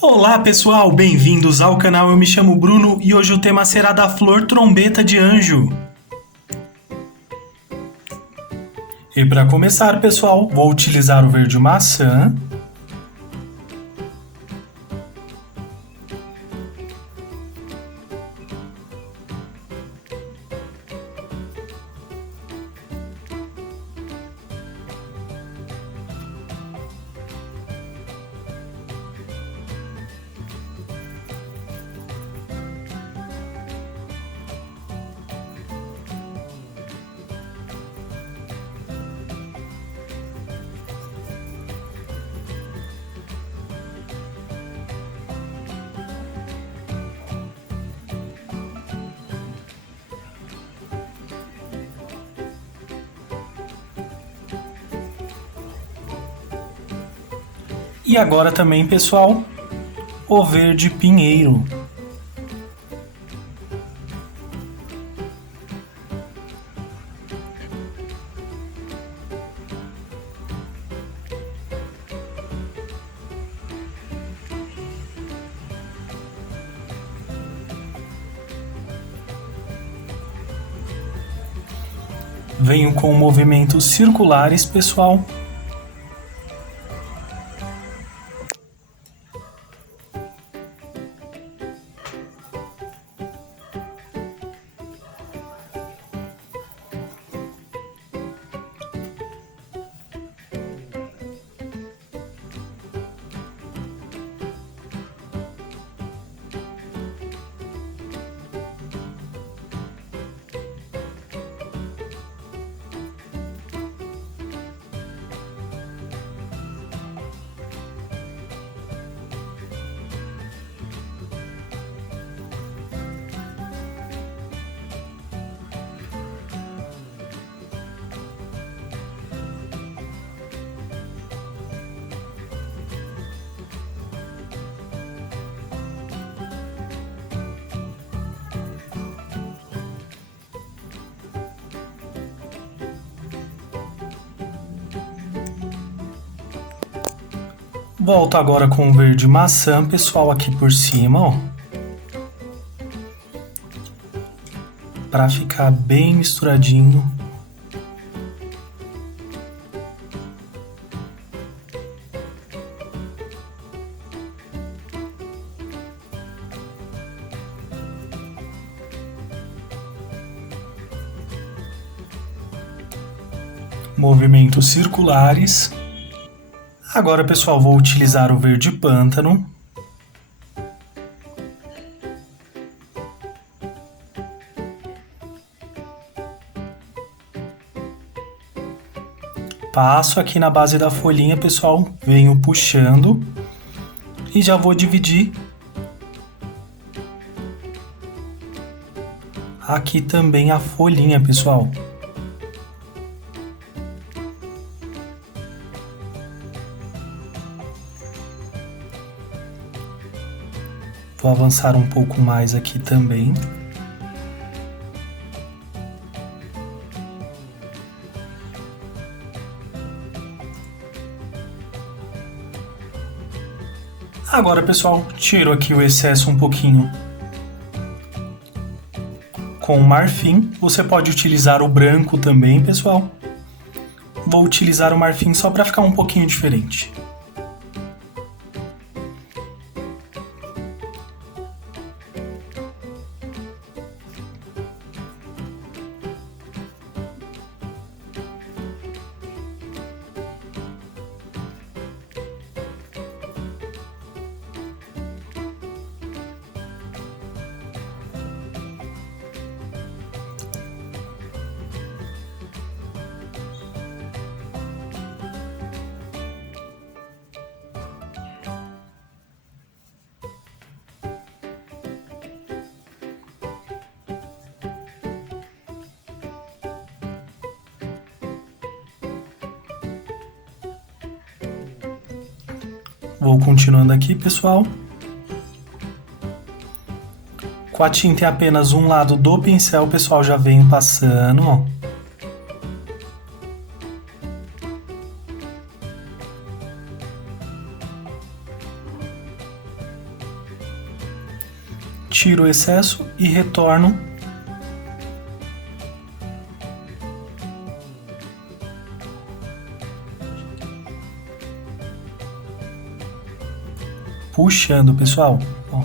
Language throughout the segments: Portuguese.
Olá pessoal, bem-vindos ao canal. Eu me chamo Bruno e hoje o tema será da flor trombeta de anjo. E para começar, pessoal, vou utilizar o verde maçã, e agora também, pessoal, o verde pinheiro. Venho com movimentos circulares, pessoal. Volto agora com o verde maçã, pessoal, aqui por cima, ó. Para ficar bem misturadinho. Movimentos circulares. Agora, pessoal, vou utilizar o verde pântano. Passo aqui na base da folhinha, pessoal, venho puxando e já vou dividir aqui também a folhinha, pessoal. Vou avançar um pouco mais aqui também. Agora, pessoal, tiro aqui o excesso um pouquinho com o marfim. Você pode utilizar o branco também, pessoal. Vou utilizar o marfim só para ficar um pouquinho diferente. Vou continuando aqui, pessoal. Com a tinta em apenas um lado do pincel, pessoal, já venho passando, ó. tiro o excesso e retorno. Puxando, pessoal. Ó.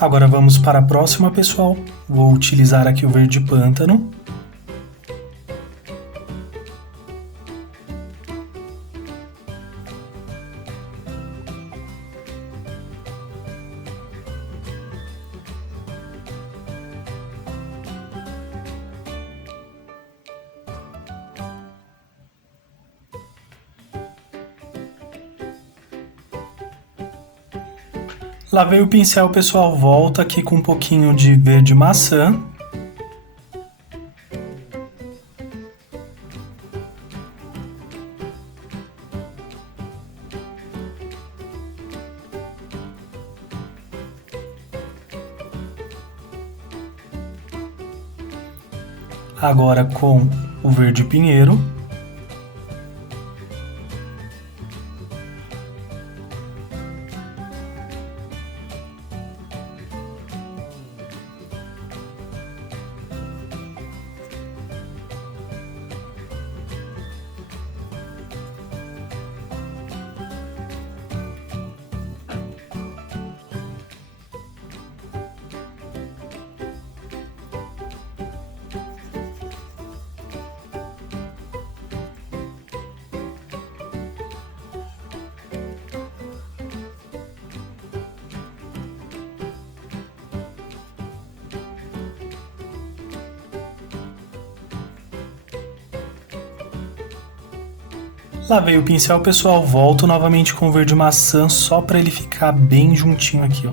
Agora vamos para a próxima, pessoal. Vou utilizar aqui o verde pântano. Lavei o pincel, pessoal, volta aqui com um pouquinho de verde maçã. Agora com o verde pinheiro. Lavei o pincel, pessoal, volto novamente com o verde maçã só para ele ficar bem juntinho aqui, ó.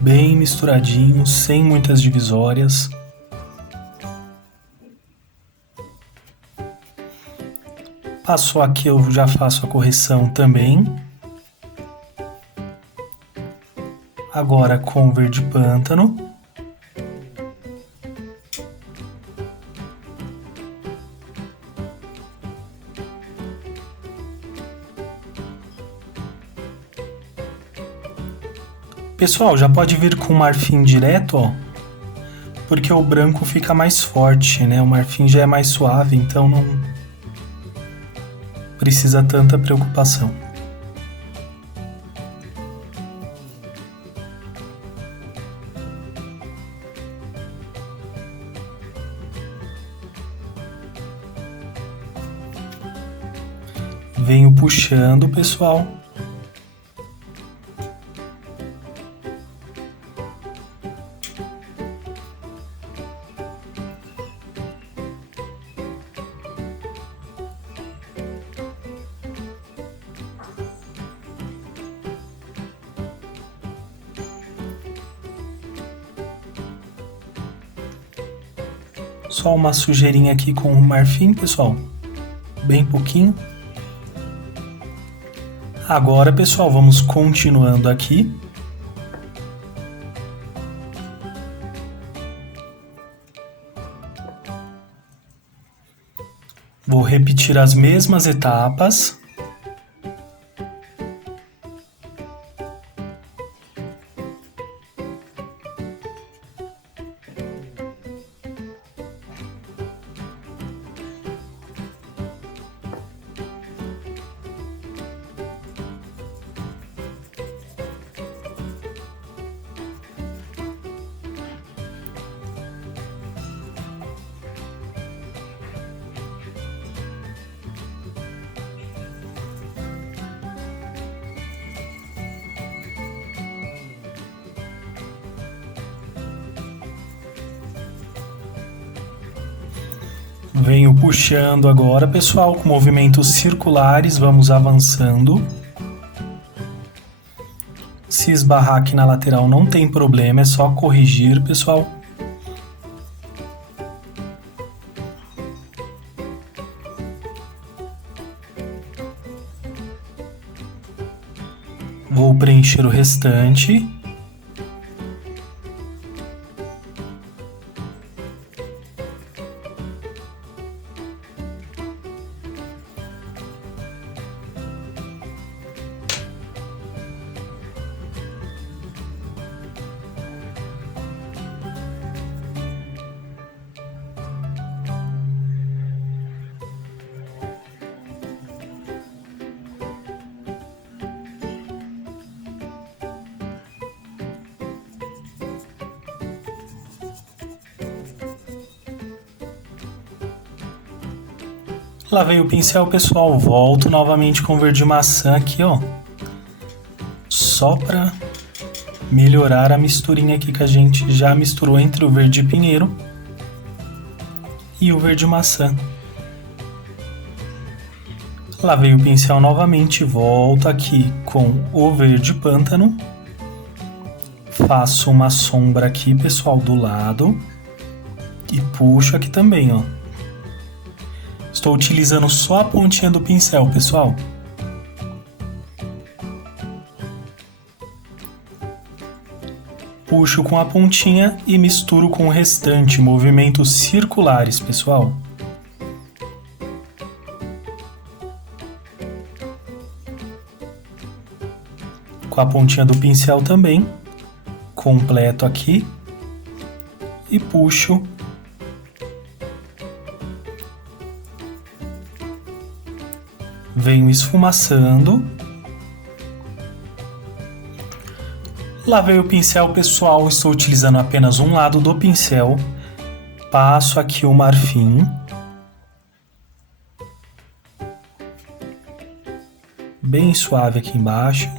Bem misturadinho, sem muitas divisórias. Passou aqui, eu já faço a correção também. Agora com o verde pântano. Pessoal, já pode vir com o marfim direto, ó, porque o branco fica mais forte, né? O marfim já é mais suave, então não precisa tanta preocupação. Venho puxando, pessoal. Só uma sujeirinha aqui com o marfim, pessoal. Bem pouquinho. Agora, pessoal, vamos continuando aqui. Vou repetir as mesmas etapas. Venho puxando agora, pessoal, com movimentos circulares, vamos avançando. Se esbarrar aqui na lateral não tem problema, é só corrigir, pessoal. Vou preencher o restante. Lavei o pincel, pessoal, volto novamente com o verde maçã aqui, ó. Só para melhorar a misturinha aqui que a gente já misturou entre o verde pinheiro e o verde maçã. Lavei o pincel novamente, volto aqui com o verde pântano. Faço uma sombra aqui, pessoal, do lado. E puxo aqui também, ó. Estou utilizando só a pontinha do pincel, pessoal. Puxo com a pontinha e misturo com o restante, movimentos circulares, pessoal. Com a pontinha do pincel também, completo aqui e puxo. Venho esfumaçando. Lavei o pincel, pessoal, estou utilizando apenas um lado do pincel. Passo aqui o marfim. Bem suave aqui embaixo.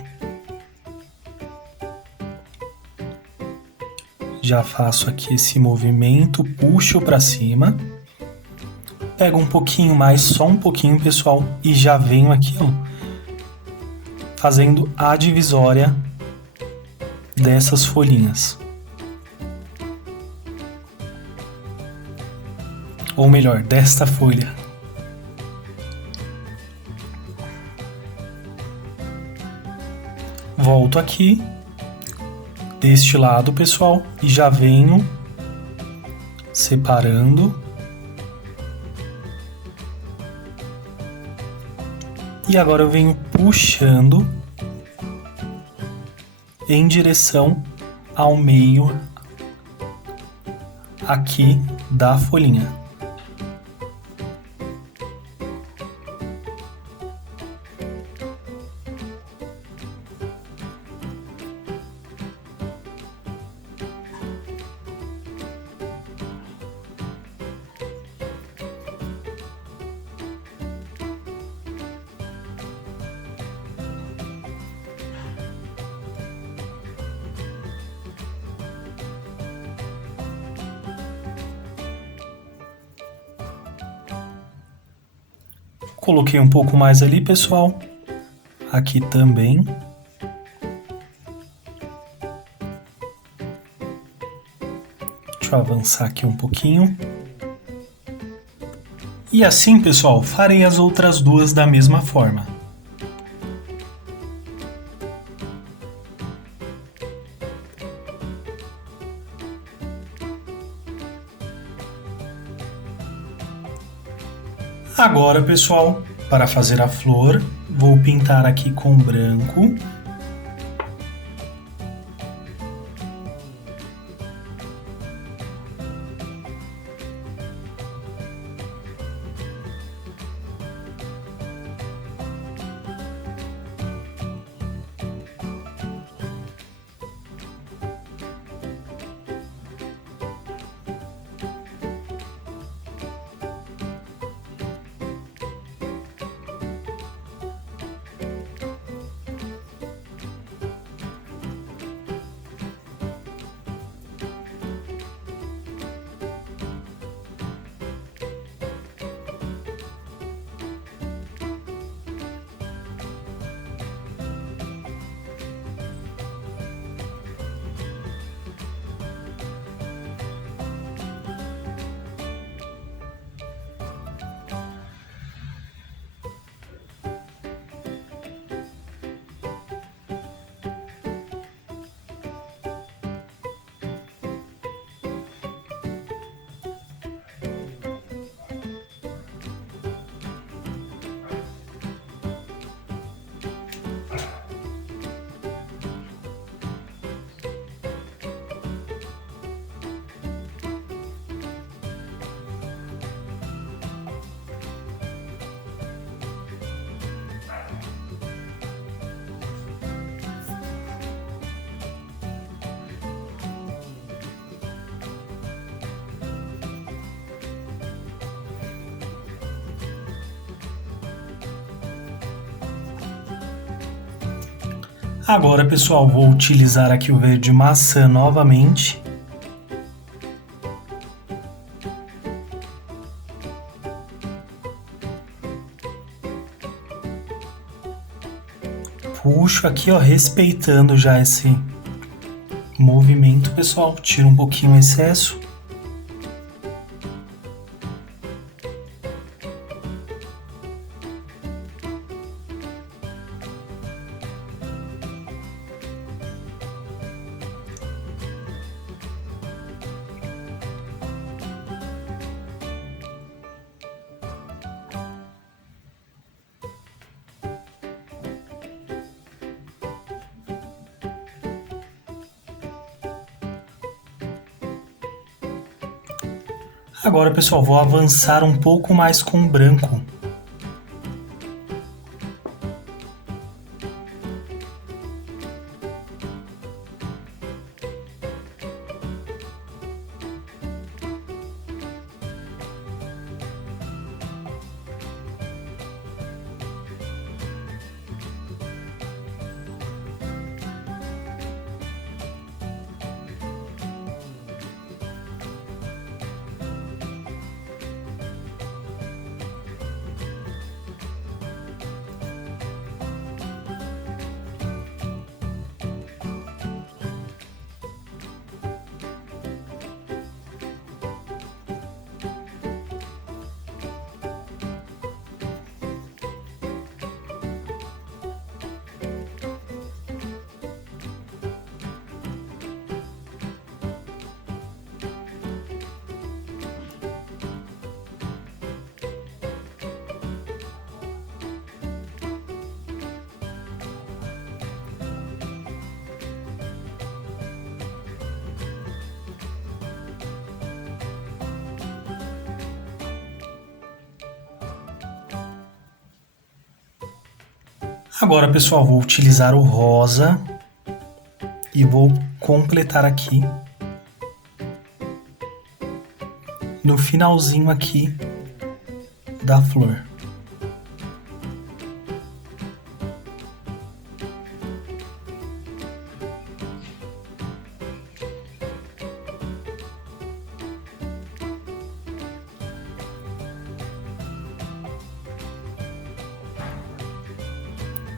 Já faço aqui esse movimento, puxo para cima. Pego um pouquinho mais, só um pouquinho, pessoal, e já venho aqui, ó, fazendo a divisória dessas folhinhas. Ou melhor, desta folha. Volto aqui, deste lado, pessoal, e já venho separando. E agora eu venho puxando em direção ao meio aqui da folhinha. Coloquei um pouco mais ali, pessoal. Aqui também. Deixa eu avançar aqui um pouquinho. E assim, pessoal, farei as outras duas da mesma forma. Agora, pessoal, para fazer a flor, vou pintar aqui com branco. Agora, pessoal, vou utilizar aqui o verde maçã novamente. Puxo aqui, ó, respeitando já esse movimento, pessoal. Tiro um pouquinho o excesso. Agora, pessoal, vou avançar um pouco mais com o branco. Agora, pessoal, vou utilizar o rosa e vou completar aqui no finalzinho aqui da flor.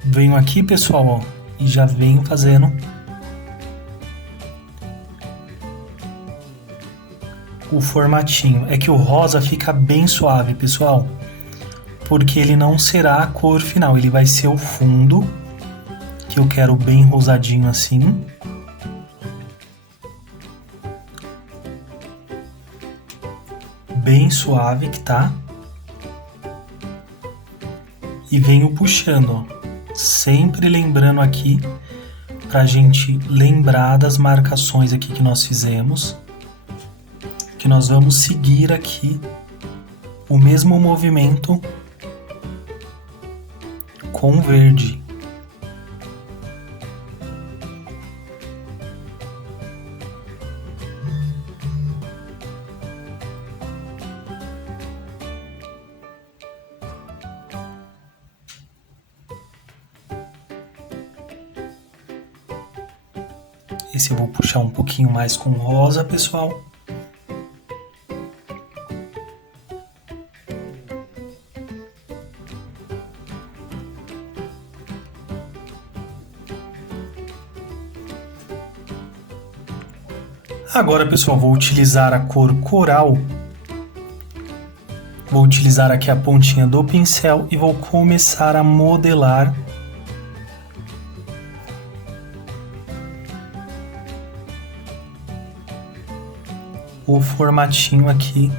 Venho aqui, pessoal, ó, e já venho fazendo o formatinho. É que o rosa fica bem suave, pessoal, porque ele não será a cor final, ele vai ser o fundo, que eu quero bem rosadinho assim. Bem suave que tá. E venho puxando, ó. Sempre lembrando aqui pra gente lembrar das marcações aqui que nós fizemos, que nós vamos seguir aqui o mesmo movimento com verde. Esse eu vou puxar um pouquinho mais com rosa, pessoal. Agora, pessoal, vou utilizar a cor coral. Vou utilizar aqui a pontinha do pincel e vou começar a modelar o formatinho aqui.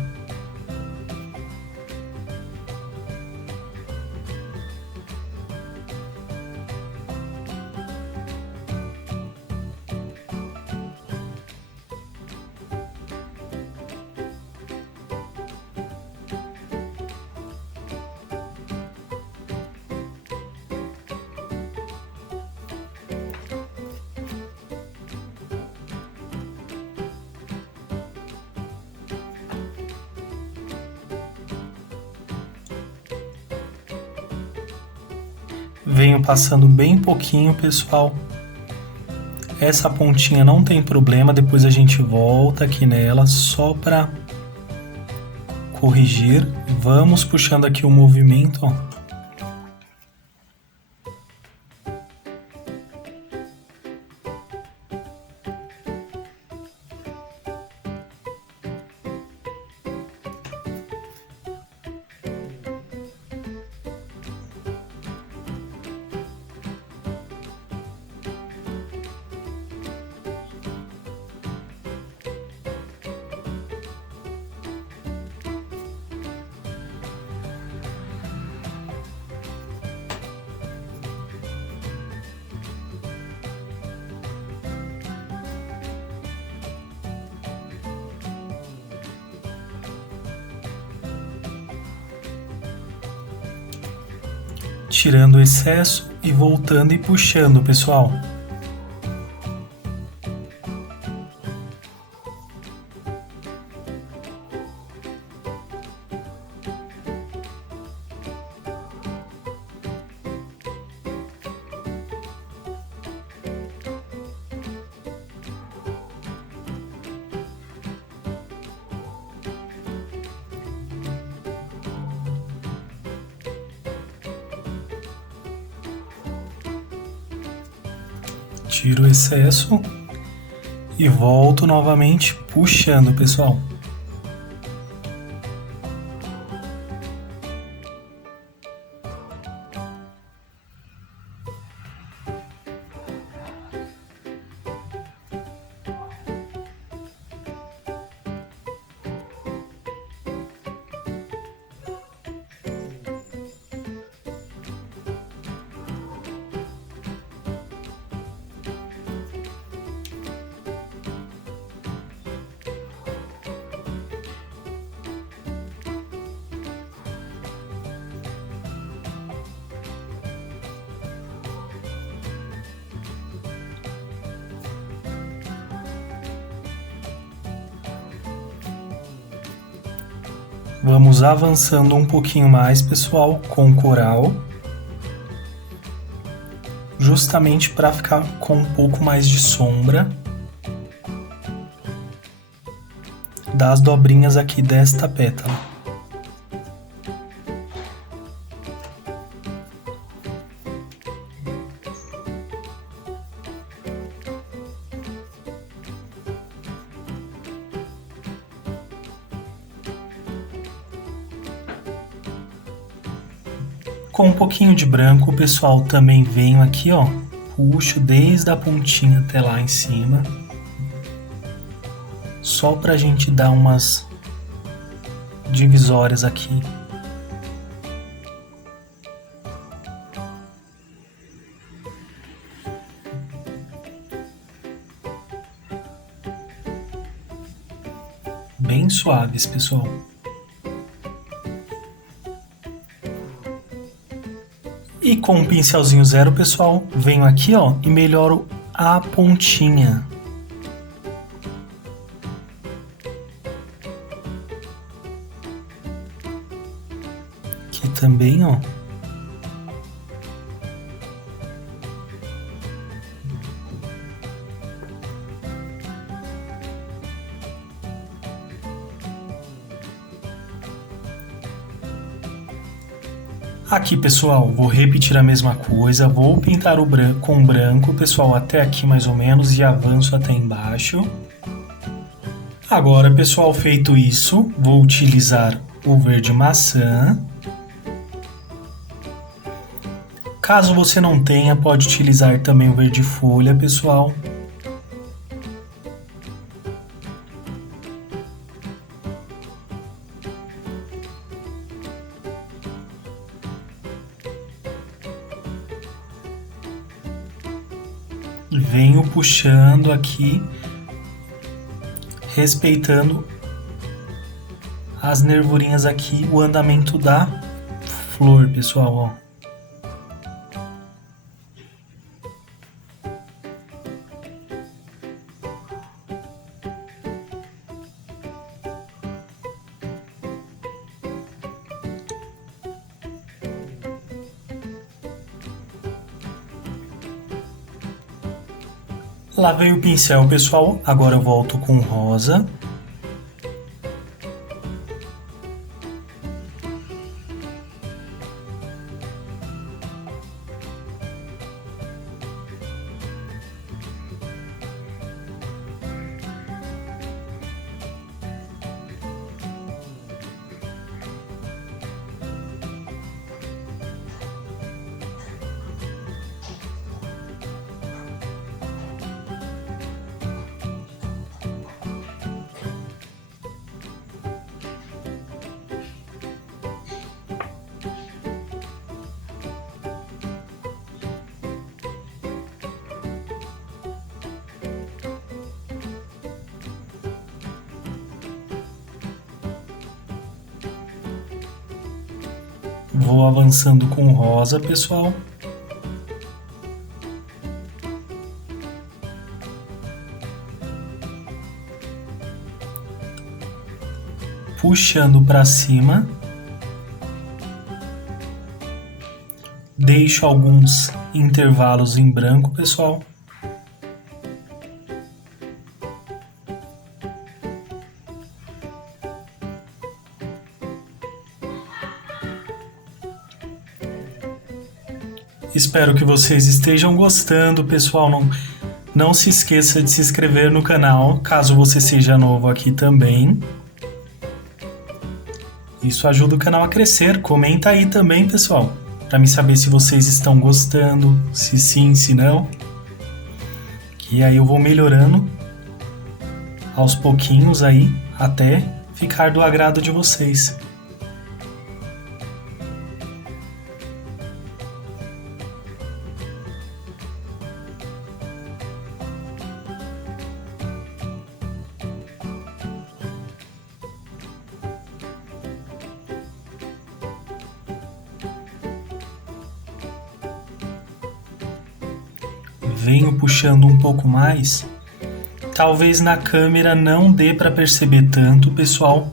Venho passando bem pouquinho, pessoal, Essa pontinha não tem problema, depois a gente volta aqui nela só para corrigir. Vamos puxando aqui o movimento, ó. Tirando o excesso e voltando e puxando, pessoal. Tiro o excesso e volto novamente puxando, pessoal. Vamos avançando um pouquinho mais, pessoal, com o coral, justamente para ficar com um pouco mais de sombra das dobrinhas aqui desta pétala. Com um pouquinho de branco, pessoal, também venho aqui, ó, puxo desde a pontinha até lá em cima, só pra gente dar umas divisórias aqui. Bem suaves, pessoal. E com o pincelzinho zero, pessoal, venho aqui, ó, e melhoro a pontinha. Aqui também, ó. Aqui, pessoal, vou repetir a mesma coisa, vou pintar o branco com branco, pessoal, até aqui mais ou menos, e avanço até embaixo. Agora, pessoal, feito isso, vou utilizar o verde maçã. Caso você não tenha, pode utilizar também o verde folha, pessoal. E venho puxando aqui, respeitando as nervurinhas aqui, o andamento da flor, pessoal, ó. Lavei o pincel, pessoal. Agora eu volto com rosa. Vou avançando com rosa, pessoal. Puxando para cima. Deixo alguns intervalos em branco, pessoal. Espero que vocês estejam gostando, pessoal. Não se esqueça de se inscrever no canal, caso você seja novo aqui também. Isso ajuda o canal a crescer. Comenta aí também, pessoal, para me saber se vocês estão gostando, se sim, se não. Que aí eu vou melhorando aos pouquinhos aí, até ficar do agrado de vocês. Venho puxando um pouco mais. Talvez na câmera não dê para perceber tanto, pessoal.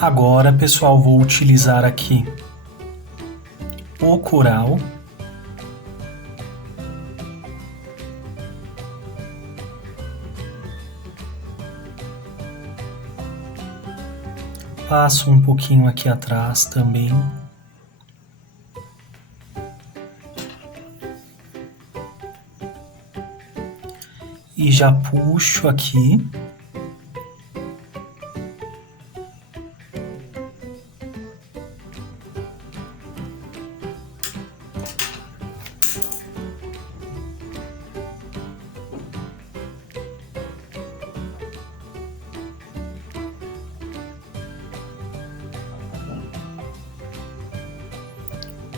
Agora, pessoal, vou utilizar aqui o coral. Passo um pouquinho aqui atrás também. E já puxo aqui.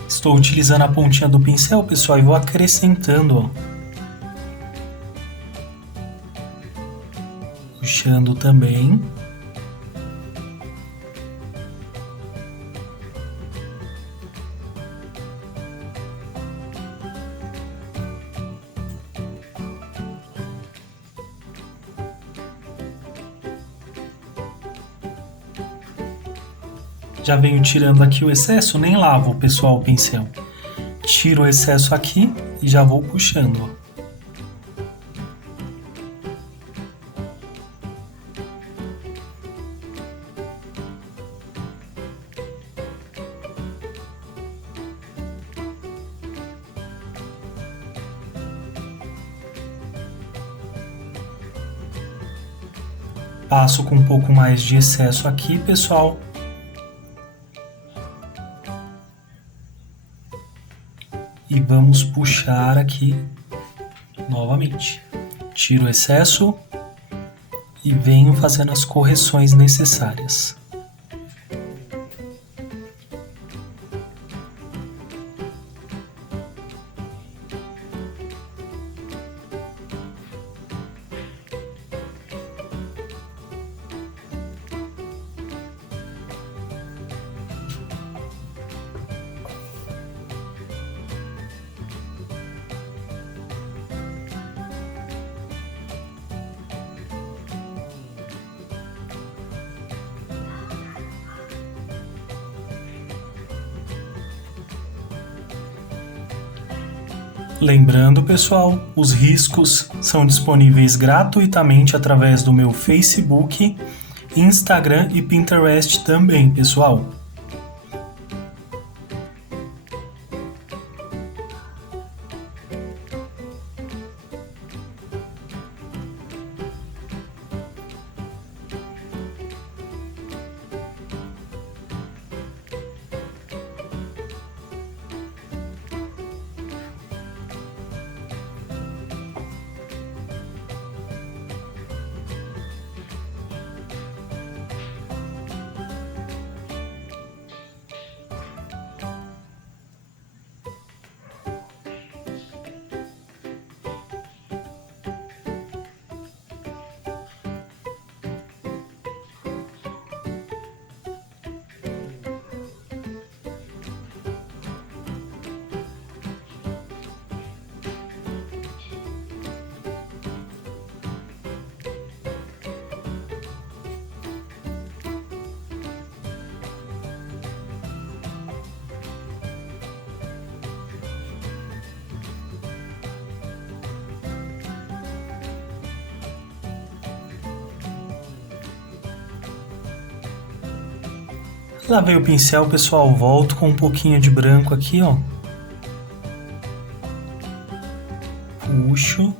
Estou utilizando a pontinha do pincel, pessoal, e vou acrescentando, ó. Puxando também. Já venho tirando aqui o excesso, nem lavo, pessoal, o pincel. Tiro o excesso aqui e já vou puxando, ó. Passo com um pouco mais de excesso aqui, pessoal. E vamos puxar aqui novamente. Tiro o excesso e venho fazendo as correções necessárias. Lembrando, pessoal, os riscos são disponíveis gratuitamente através do meu Facebook, Instagram e Pinterest também, pessoal. Lavei o pincel, pessoal, volto com um pouquinho de branco aqui, ó. Puxo.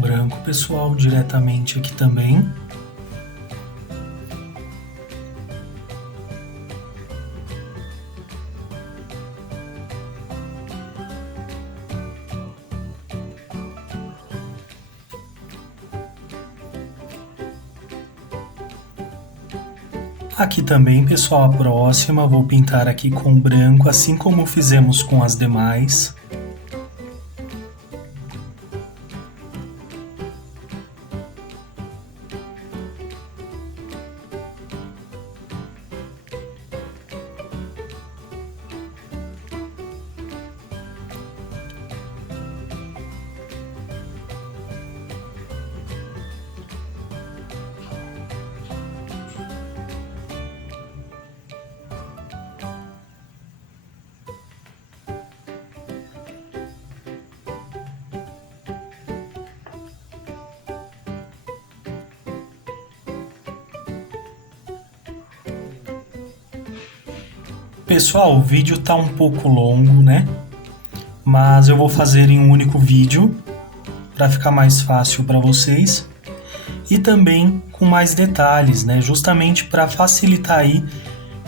Branco, pessoal, diretamente aqui também. Aqui também, pessoal, a próxima vou pintar aqui com branco, assim como fizemos com as demais. Pessoal, o vídeo tá um pouco longo, né? Mas eu vou fazer em um único vídeo para ficar mais fácil para vocês e também com mais detalhes, né? Justamente para facilitar aí,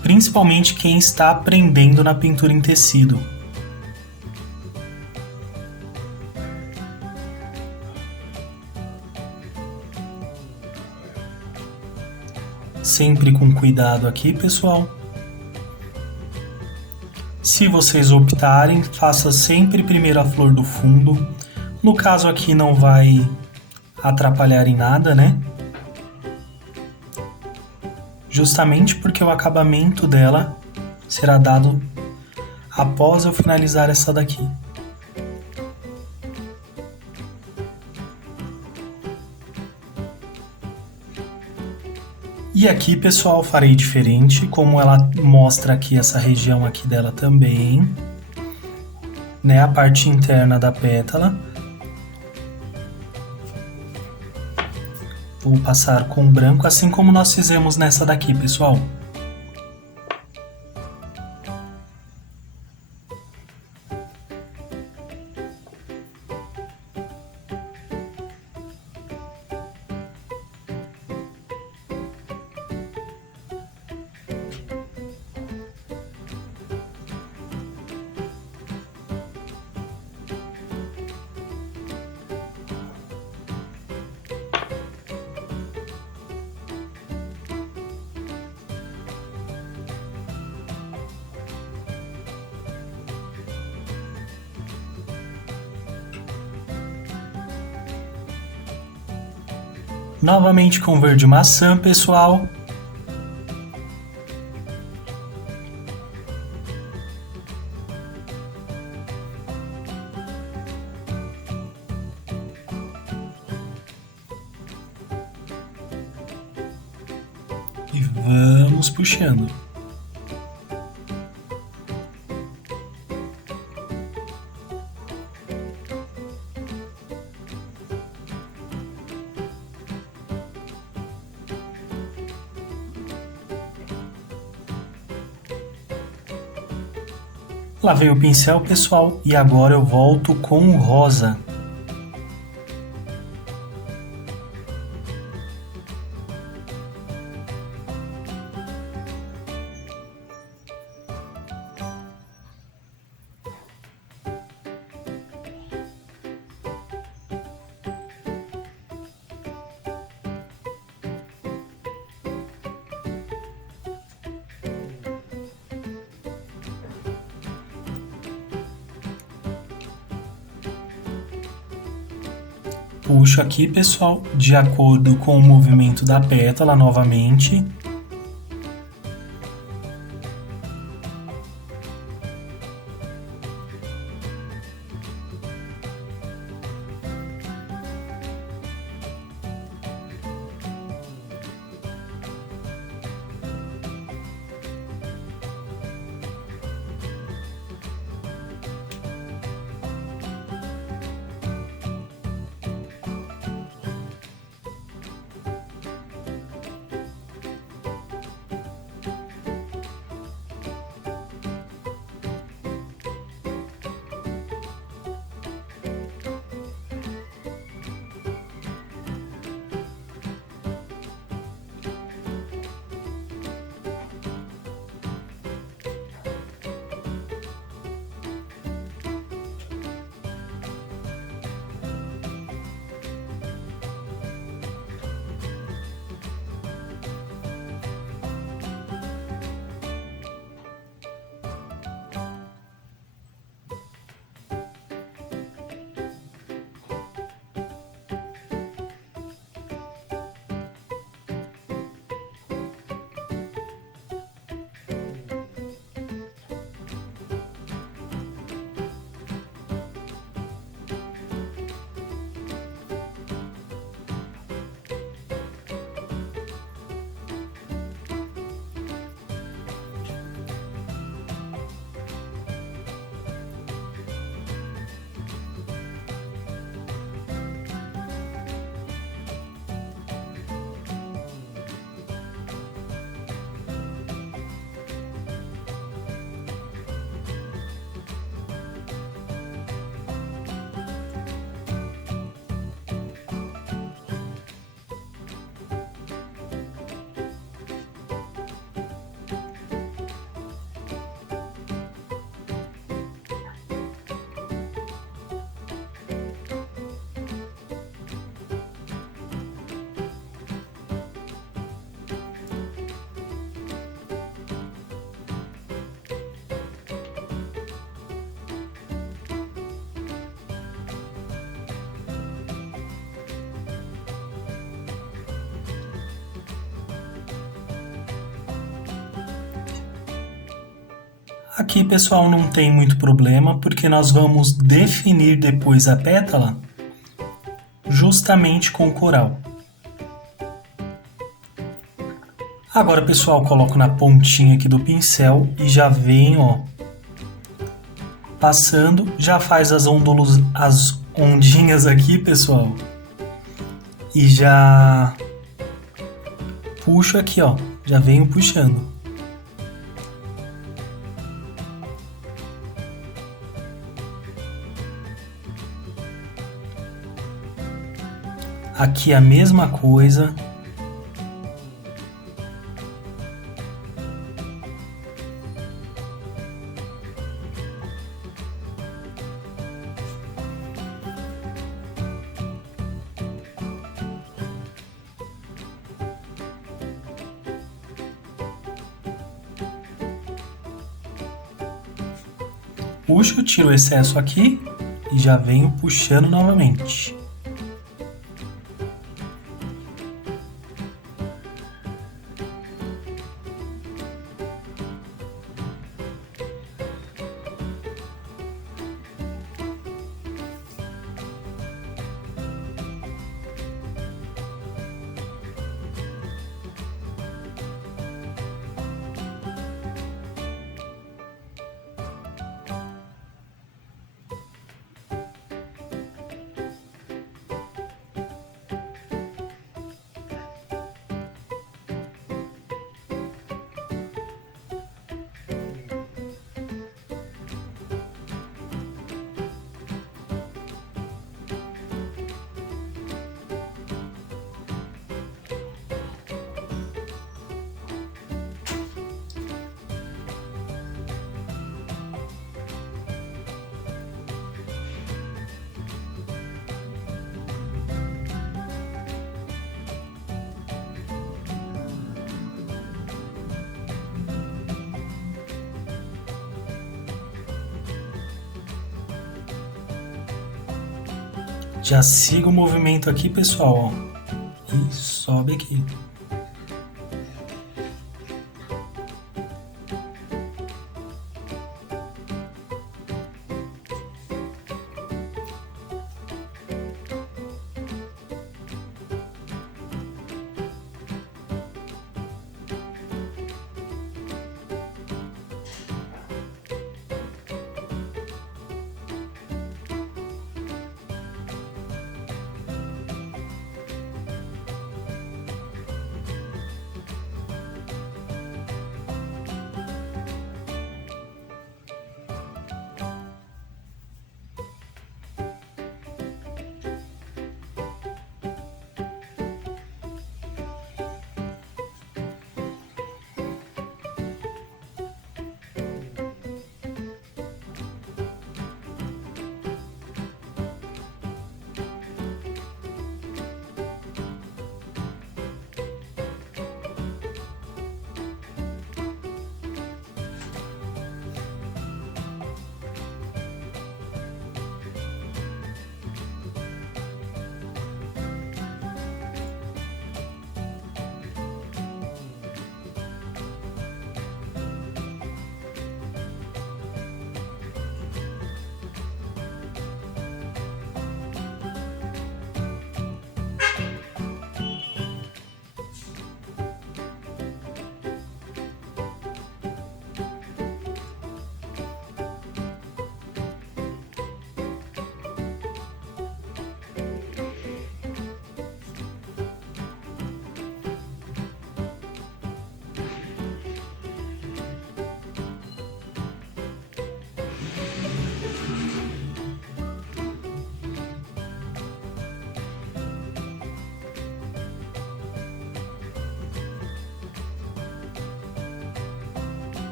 principalmente quem está aprendendo na pintura em tecido. Sempre com cuidado aqui, pessoal. Se vocês optarem, faça sempre primeiro a flor do fundo. No caso aqui não vai atrapalhar em nada, né? Justamente porque o acabamento dela será dado após eu finalizar essa daqui. E aqui, pessoal, farei diferente, como ela mostra aqui essa região aqui dela também. né, a parte interna da pétala. Vou passar com branco, assim como nós fizemos nessa daqui, pessoal. Novamente com verde maçã, pessoal. E vamos puxando. Lavei o pincel, pessoal, e agora eu volto com o rosa. Puxo aqui, pessoal, de acordo com o movimento da pétala novamente. Aqui, pessoal, não tem muito problema, porque nós vamos definir depois a pétala justamente com o coral. Agora, pessoal, coloco na pontinha aqui do pincel e já venho, ó, Passando, já faz as ondinhas aqui, pessoal. E já puxo aqui, ó. Já venho puxando. Aqui a mesma coisa. Puxo, tiro o excesso aqui e já venho puxando novamente. Já siga o movimento aqui, pessoal, ó, e sobe aqui.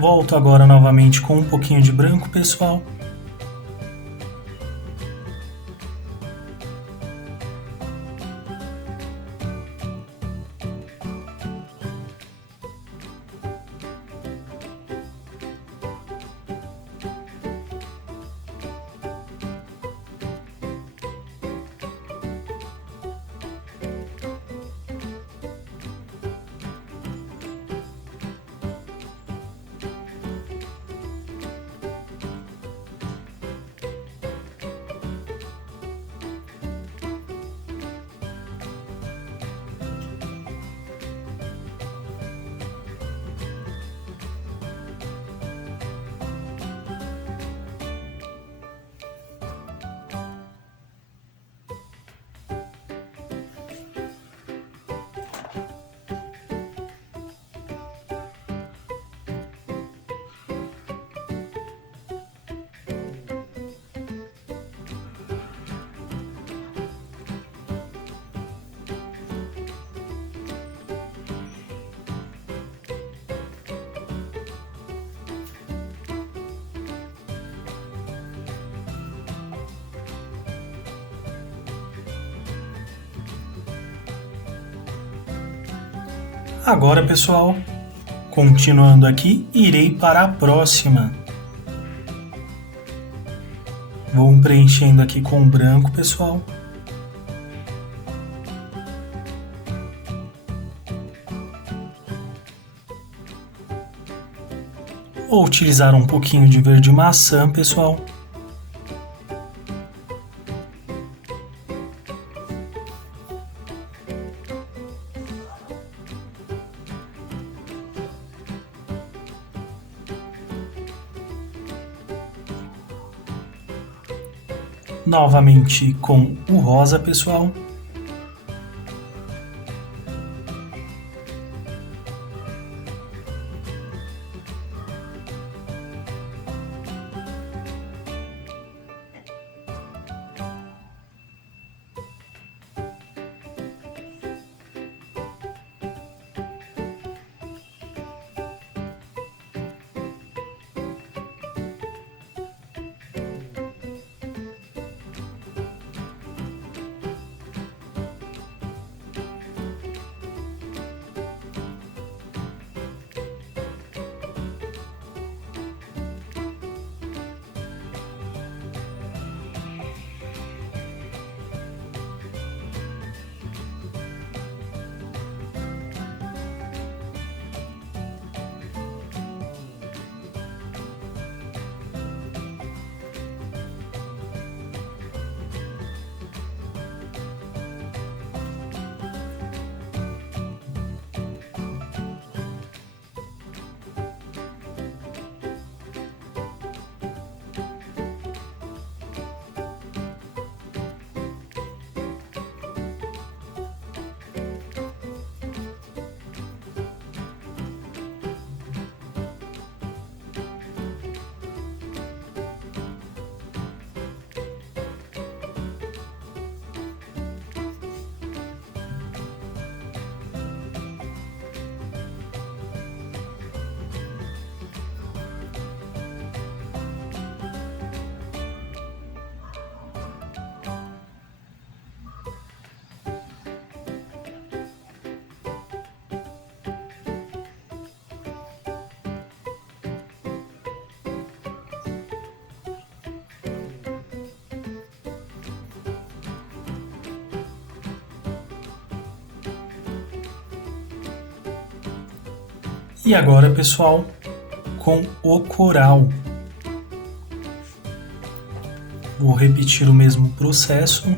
Volto agora novamente com um pouquinho de branco, pessoal. Agora, pessoal, continuando aqui, irei para a próxima. Vou preenchendo aqui com branco, pessoal. Vou utilizar um pouquinho de verde maçã, pessoal. Novamente com o rosa, pessoal. E agora, pessoal, com o coral. Vou repetir o mesmo processo.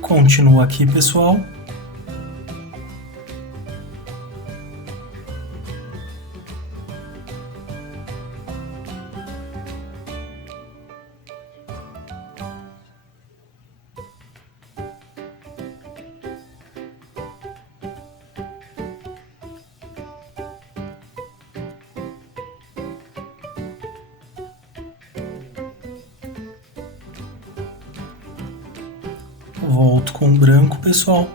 Continuo aqui, pessoal. Volto com o branco, pessoal.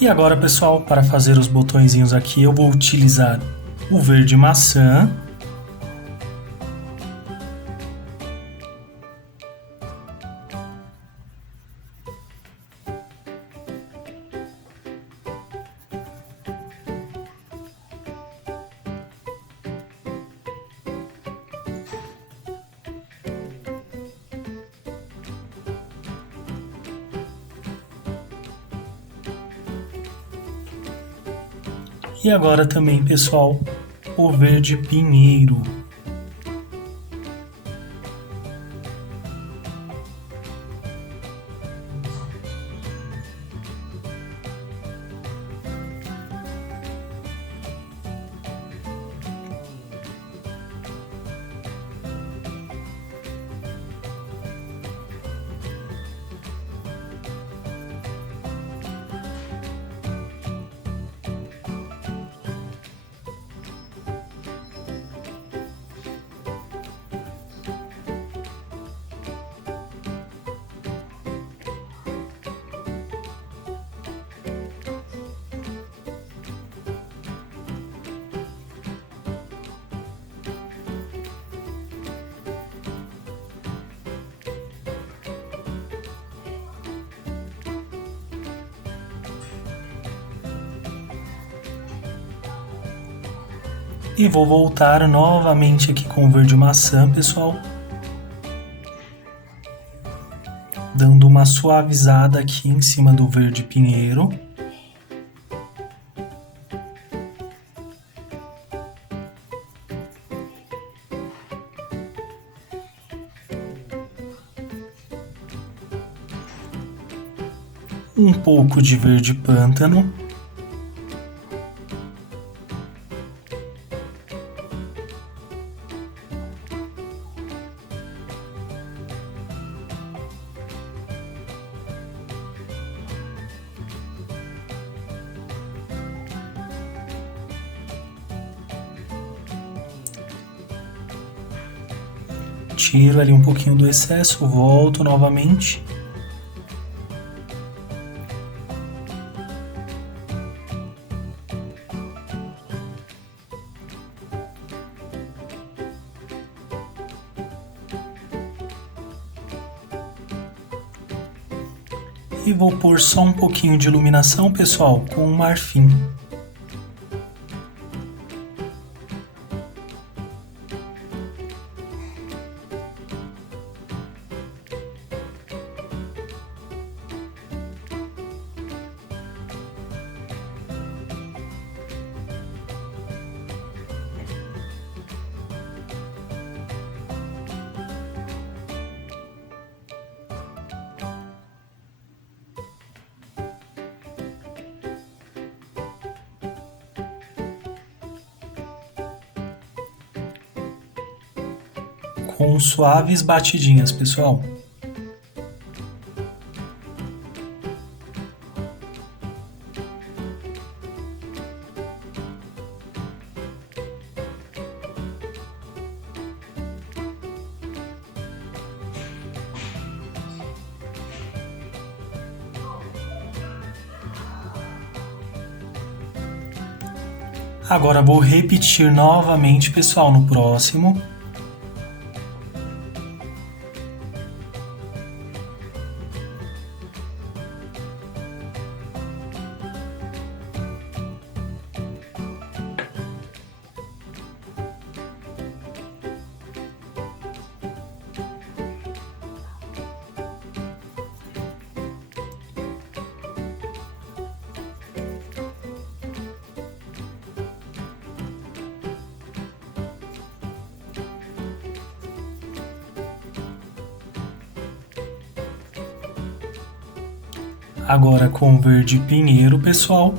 E agora, pessoal, para fazer os botõezinhos aqui, eu vou utilizar o verde maçã. E agora também, pessoal, o verde pinheiro. E vou voltar novamente aqui com o verde maçã, pessoal. Dando uma suavizada aqui em cima do verde pinheiro. Um pouco de verde pântano. Tiro ali um pouquinho do excesso, volto novamente. E vou pôr só um pouquinho de iluminação, pessoal, com o marfim. Com suaves batidinhas, pessoal. Agora vou repetir novamente, pessoal, no próximo. Agora com verde pinheiro, pessoal.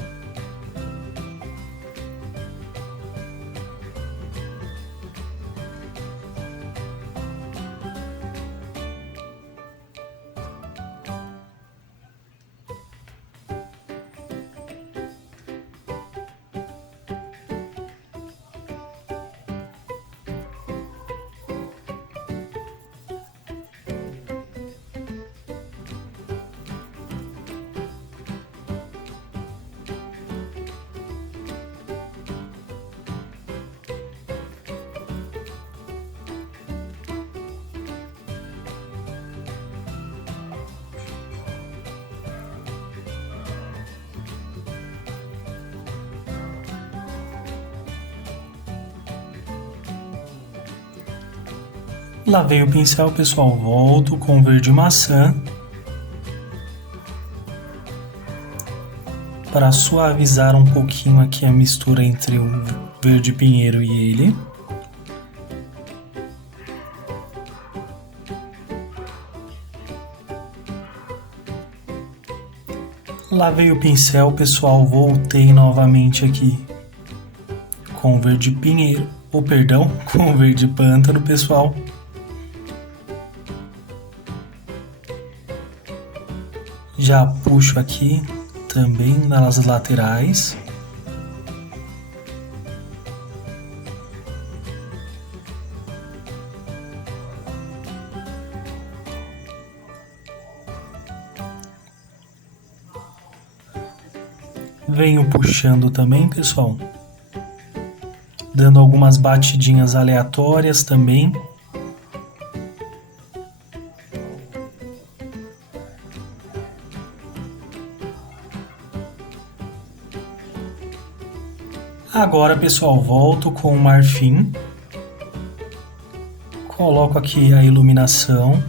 Lavei o pincel, pessoal, volto com verde maçã para suavizar um pouquinho aqui a mistura entre o verde pinheiro e ele. Lavei o pincel, pessoal, voltei novamente aqui com verde pinheiro, ou perdão, com verde pântano, pessoal. Já puxo aqui também nas laterais. Venho puxando também, pessoal, dando algumas batidinhas aleatórias também. Agora, pessoal, volto com o marfim, coloco aqui a iluminação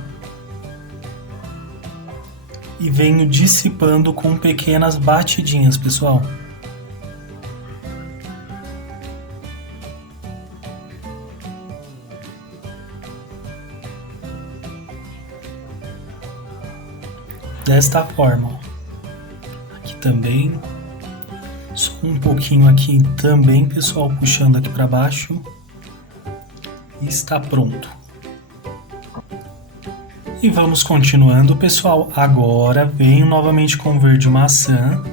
e venho dissipando com pequenas batidinhas, pessoal. Desta forma, ó. Aqui também. Só um pouquinho aqui também, pessoal, puxando aqui para baixo. E está pronto. E vamos continuando, pessoal. Agora venho novamente com verde maçã.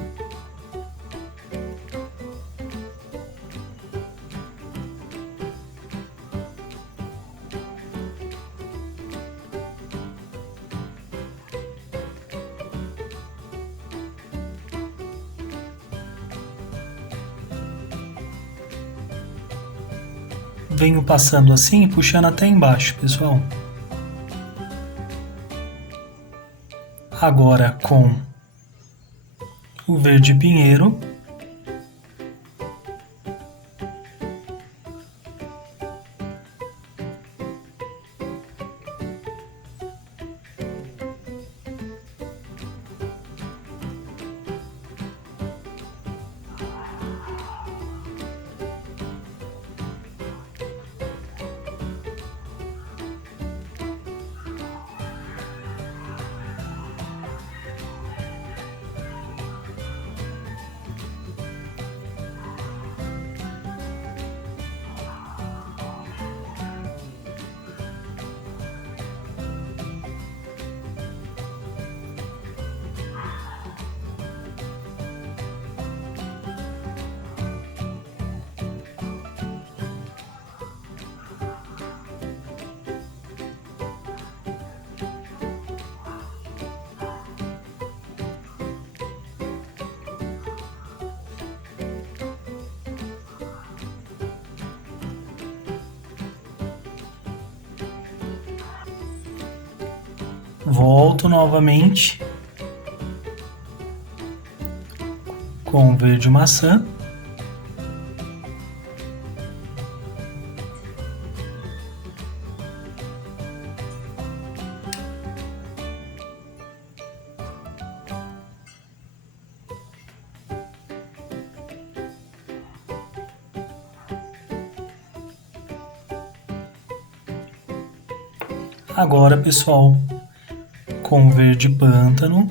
Venho passando assim e puxando até embaixo, pessoal. Agora com o verde pinheiro. Volto novamente com verde maçã. Agora, pessoal, com verde pântano.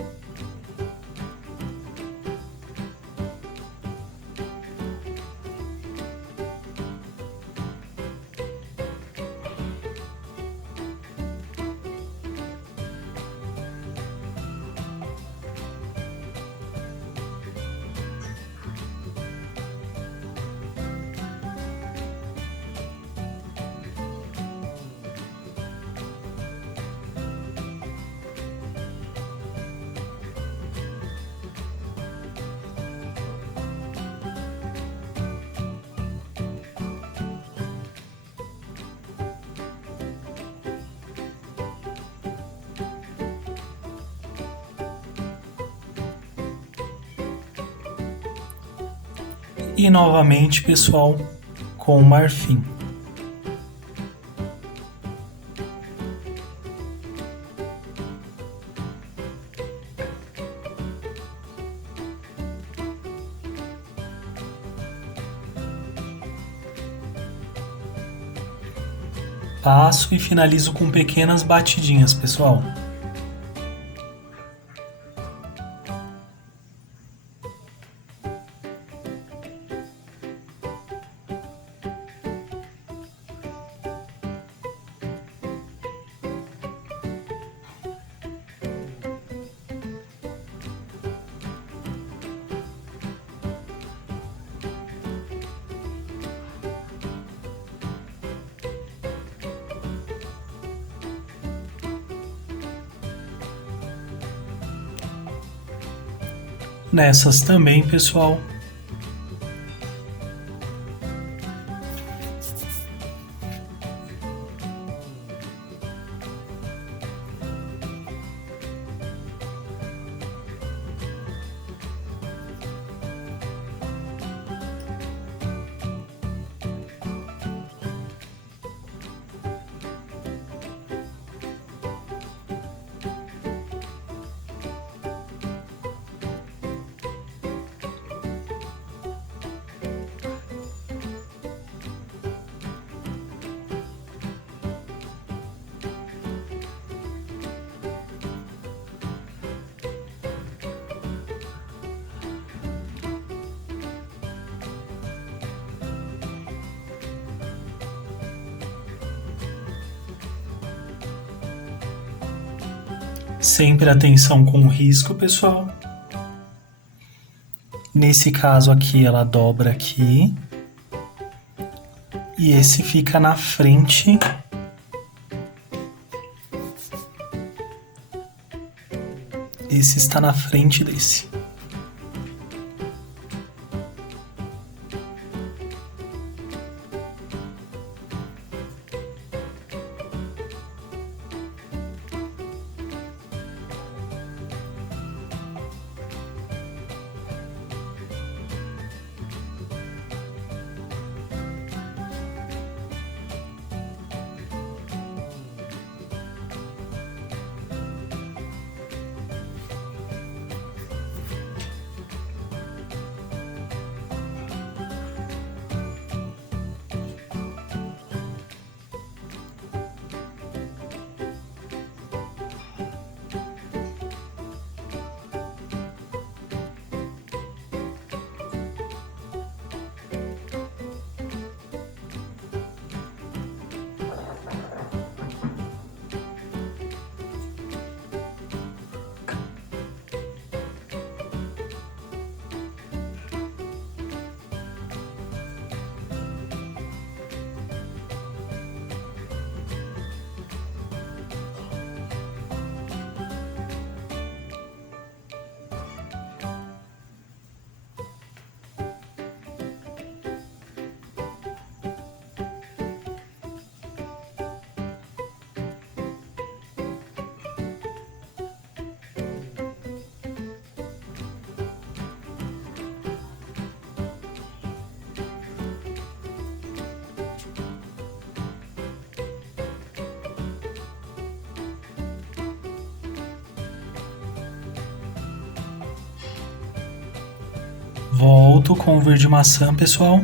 E novamente, pessoal, com marfim. Passo e finalizo com pequenas batidinhas, pessoal. Nessas também, pessoal. Sempre atenção com o risco, pessoal. Nesse caso aqui, ela dobra aqui. E esse fica na frente. Esse está na frente desse. Volto com o verde maçã, pessoal.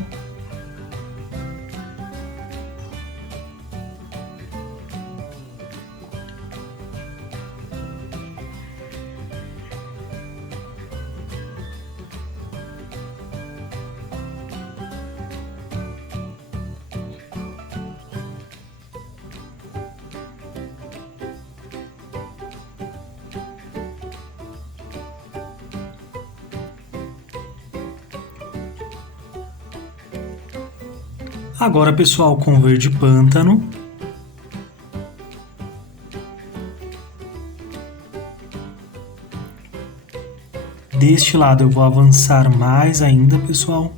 Agora, pessoal, com o verde pântano. Deste lado eu vou avançar mais ainda, pessoal.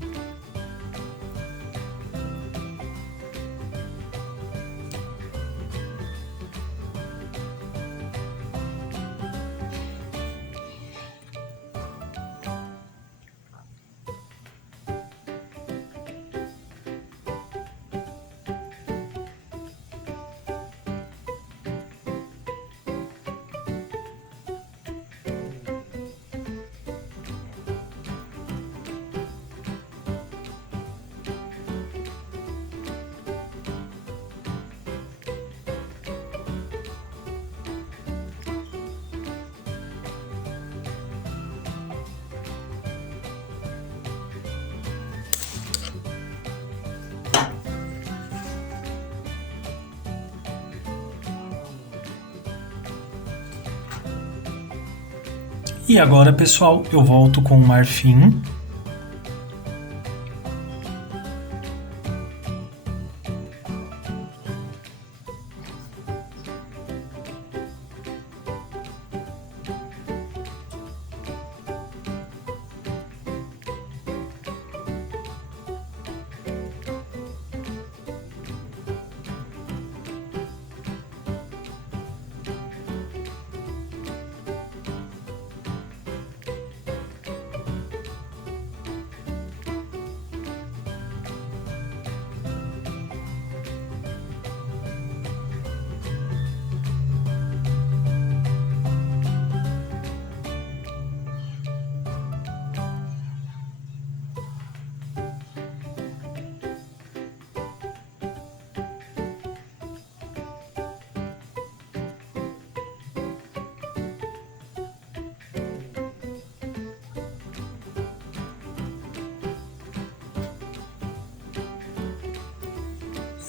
E agora, pessoal, eu volto com o marfim.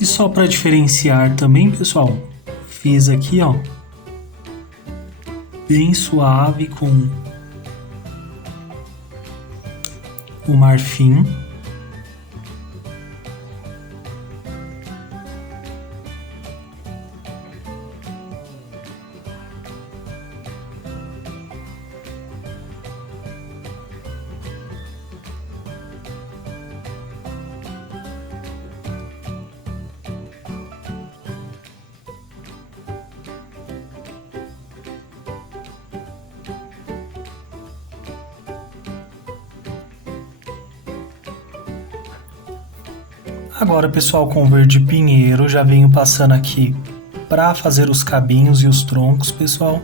E só para diferenciar também, pessoal, fiz aqui, ó, bem suave com o marfim. Agora, pessoal, com verde pinheiro, já venho passando aqui para fazer os cabinhos e os troncos, pessoal.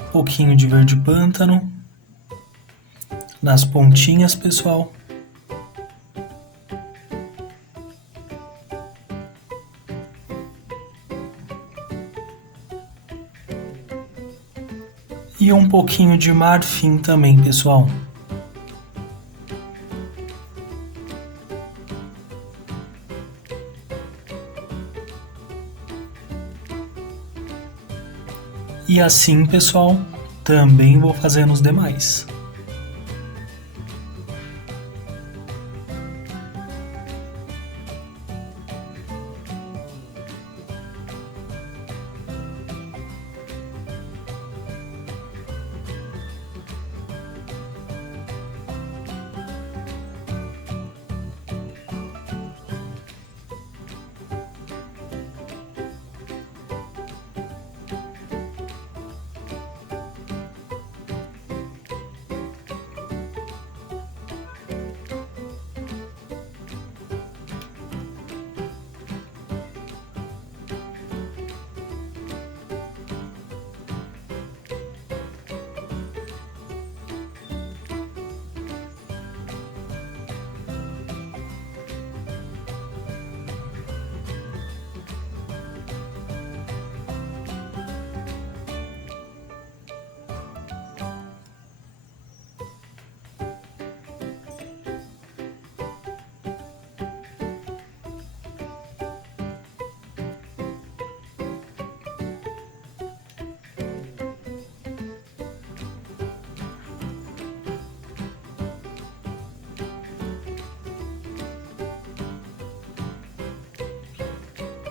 Um pouquinho de verde pântano nas pontinhas, pessoal. E um pouquinho de marfim também, pessoal. E assim, pessoal, também vou fazer nos demais.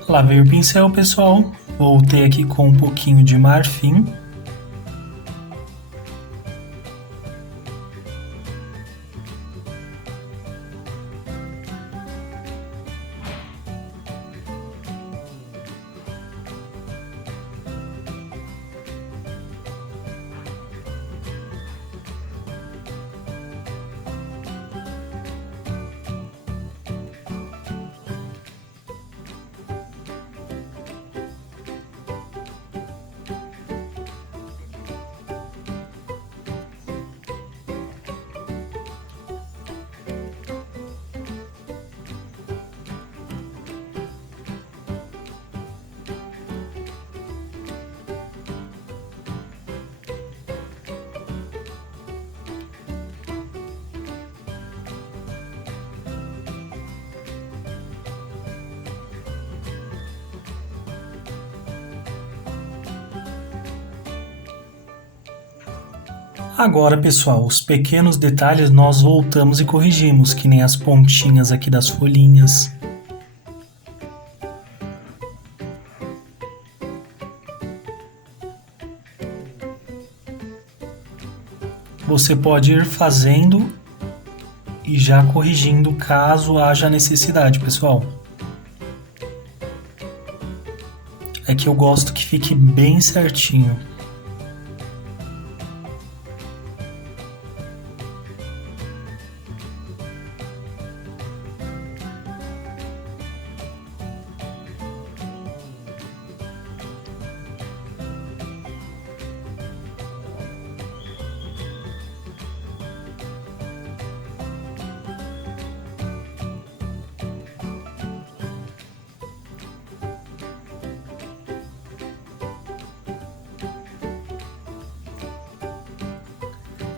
Lavei o pincel, pessoal. Voltei aqui com um pouquinho de marfim. Agora, pessoal, os pequenos detalhes nós voltamos e corrigimos, que nem as pontinhas aqui das folhinhas. Você pode ir fazendo e já corrigindo caso haja necessidade, pessoal. É que eu gosto que fique bem certinho.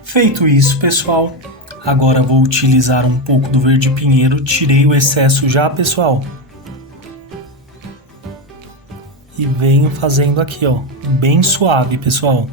Feito isso, pessoal, agora vou utilizar um pouco do verde pinheiro, tirei o excesso já, pessoal. E venho fazendo aqui, ó, bem suave, pessoal.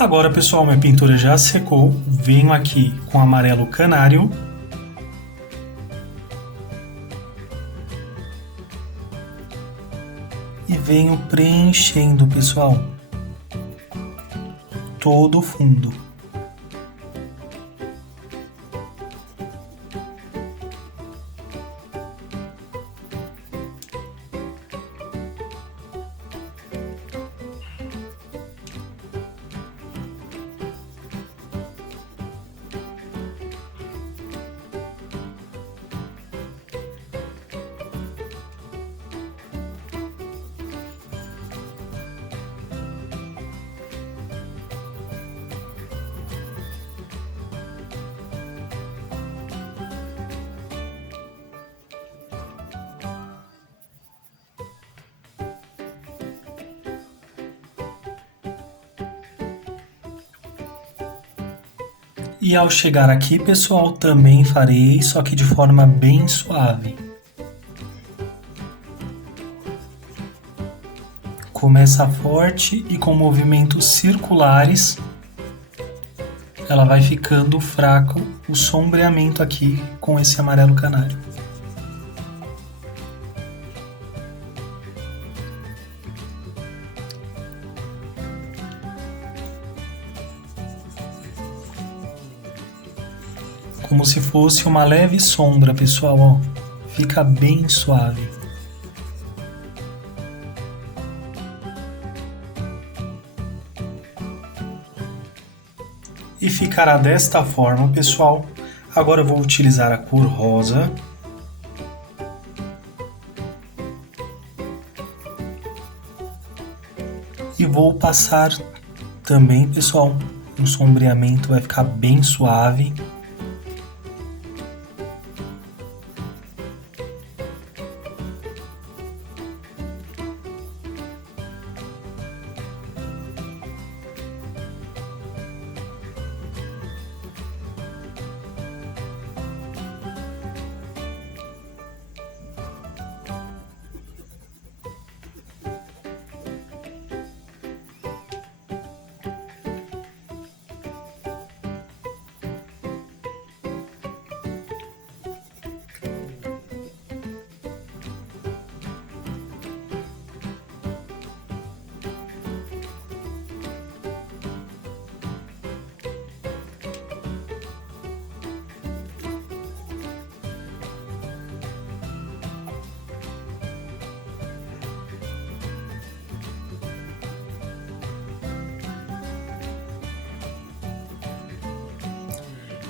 Agora, pessoal, minha pintura já secou, venho aqui com amarelo canário. E venho preenchendo, pessoal, todo o fundo. E ao chegar aqui, pessoal, também farei, só que de forma bem suave. Começa forte e com movimentos circulares, ela vai ficando fraco o sombreamento aqui com esse amarelo canário. Como se fosse uma leve sombra, pessoal, ó. Fica bem suave. E ficará desta forma, pessoal. Agora eu vou utilizar a cor rosa. E vou passar também, pessoal, um sombreamento, vai ficar bem suave.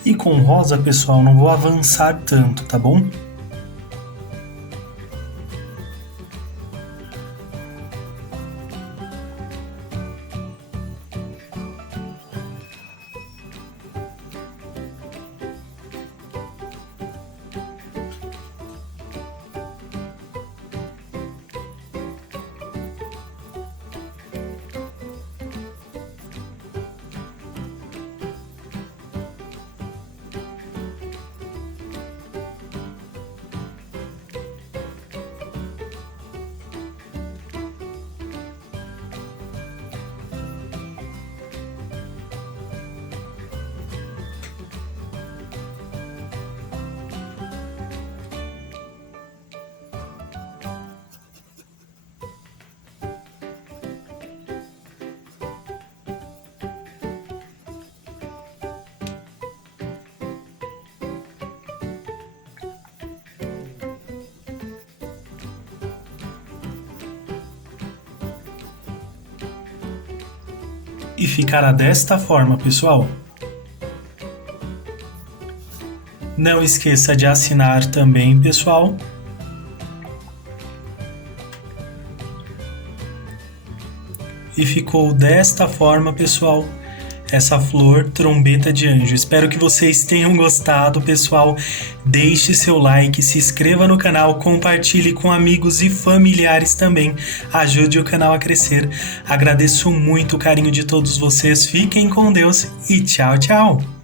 E com rosa, pessoal, não vou avançar tanto, tá bom? E ficará desta forma, pessoal. Não esqueça de assinar também, pessoal. E ficou desta forma, pessoal, essa flor trombeta de anjo. Espero que vocês tenham gostado, pessoal. Deixe seu like, se inscreva no canal, compartilhe com amigos e familiares também. Ajude o canal a crescer. Agradeço muito o carinho de todos vocês. Fiquem com Deus e tchau, tchau!